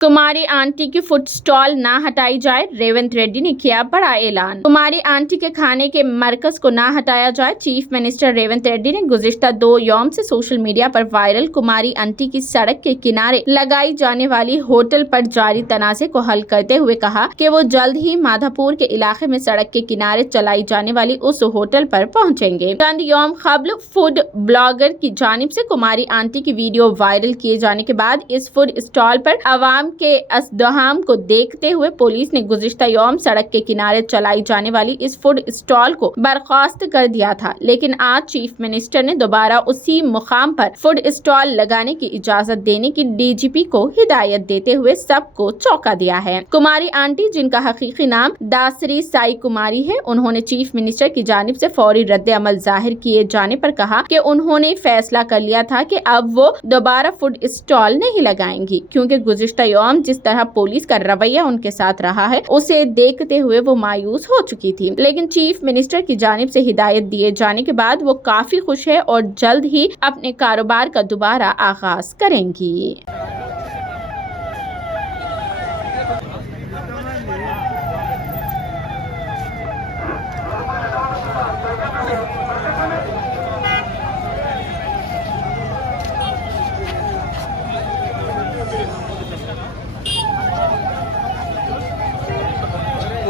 कुमारी aunty की food stall ना हटाई जाए, रेवंत रेड्डी ने किया बड़ा ऐलान। कुमारी आंटी के खाने के मरकज को ना हटाया जाए। चीफ मिनिस्टर रेवंत रेड्डी ने गुज़िश्ता 2 यौम से सोशल मीडिया पर वायरल कुमारी आंटी की सड़क के किनारे लगाई जाने वाली होटल पर जारी तनाज़े को हल करते हुए कहा कि वो जल्द ही माधापुर के इलाके में सड़क के किनारे चलाई जाने वाली उस होटल पर पहुंचेंगे। चंद यौम कबल फूड ब्लॉगर की जानिब से कुमारी आंटी की वीडियो वायरल किए जाने के बाद इस फूड स्टॉल पर आवाम के अज़दहाम को देखते हुए पुलिस ने गुज़िश्ता यौम सड़क के किनारे चलाई जाने वाली इस फूड स्टॉल को बर्खास्त कर दिया था, लेकिन आज चीफ मिनिस्टर ने दोबारा उसी मुकाम पर फूड स्टॉल लगाने की इजाजत देने की डीजीपी को हिदायत देते हुए सबको चौंका दिया है। कुमारी आंटी, जिनका हकीकी नाम दासरी साई कुमारी है, उन्होंने चीफ मिनिस्टर की जानिब से फौरी रद्द अमल जाहिर किए जाने पर कहा कि उन्होंने फैसला कर लिया था कि अब वो दोबारा फूड स्टॉल नहीं लगाएंगी, क्योंकि गुज़िश्ता यौम जिस तरह पुलिस का रवैया उनके साथ रहा है उसे देखते हुए वो मायूस हो चुकी थी। लेकिन चीफ मिनिस्टर की जानिब से हिदायत दिए जाने के बाद वो काफी खुश है और जल्द ही अपने कारोबार का दोबारा आगाज करेंगी।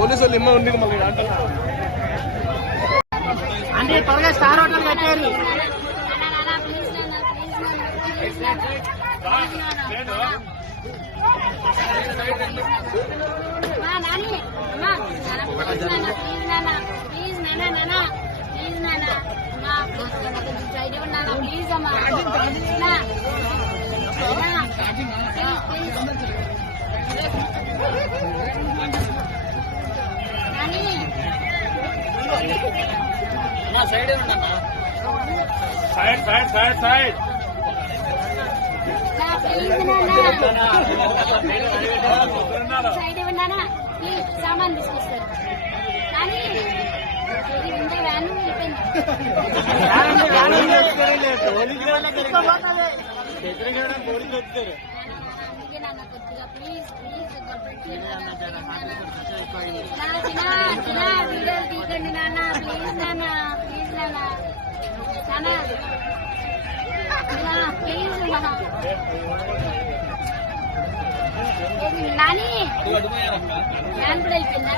పోలీసు వాళ్ళు ఇమ్మ ఉంది మళ్ళీ అంటే త్వరగా స్టార్ హోటల్ కట్టారు. సైడ్ ఉన్నానా ప్లీజ్ సామాన్ తీసుకొస్తారు కానీ ఇంత వ్యాను నాన్న కొద్దిగా ప్లీజ్ వీడియోలు తీకండి నాన్న ప్లీజ్ నాన్న ప్లీజ్ నాని వ్యాన్ కూడా అయిపోయిందా?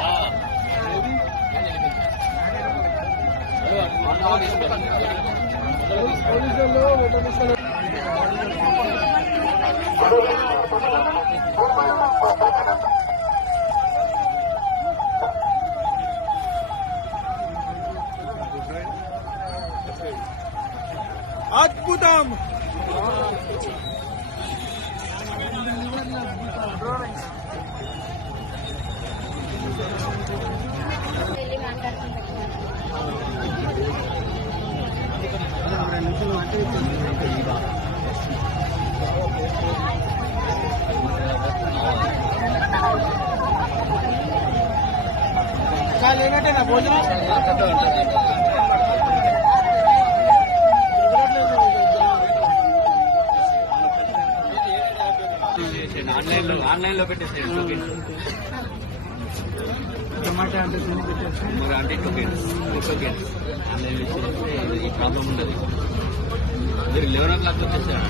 అద్భుతం. వెళ్ళి మాట్లాడుకుంటాం. ఏమంటే భోజనం ఆన్లైన్ లో పెట్టేసేయండి. టమాటా అంటే అంటే టొకెన్స్ ఆన్లైన్ ఈ ప్రాబ్లం ఉండదు. మీరు 11 o'clock వచ్చేసారా?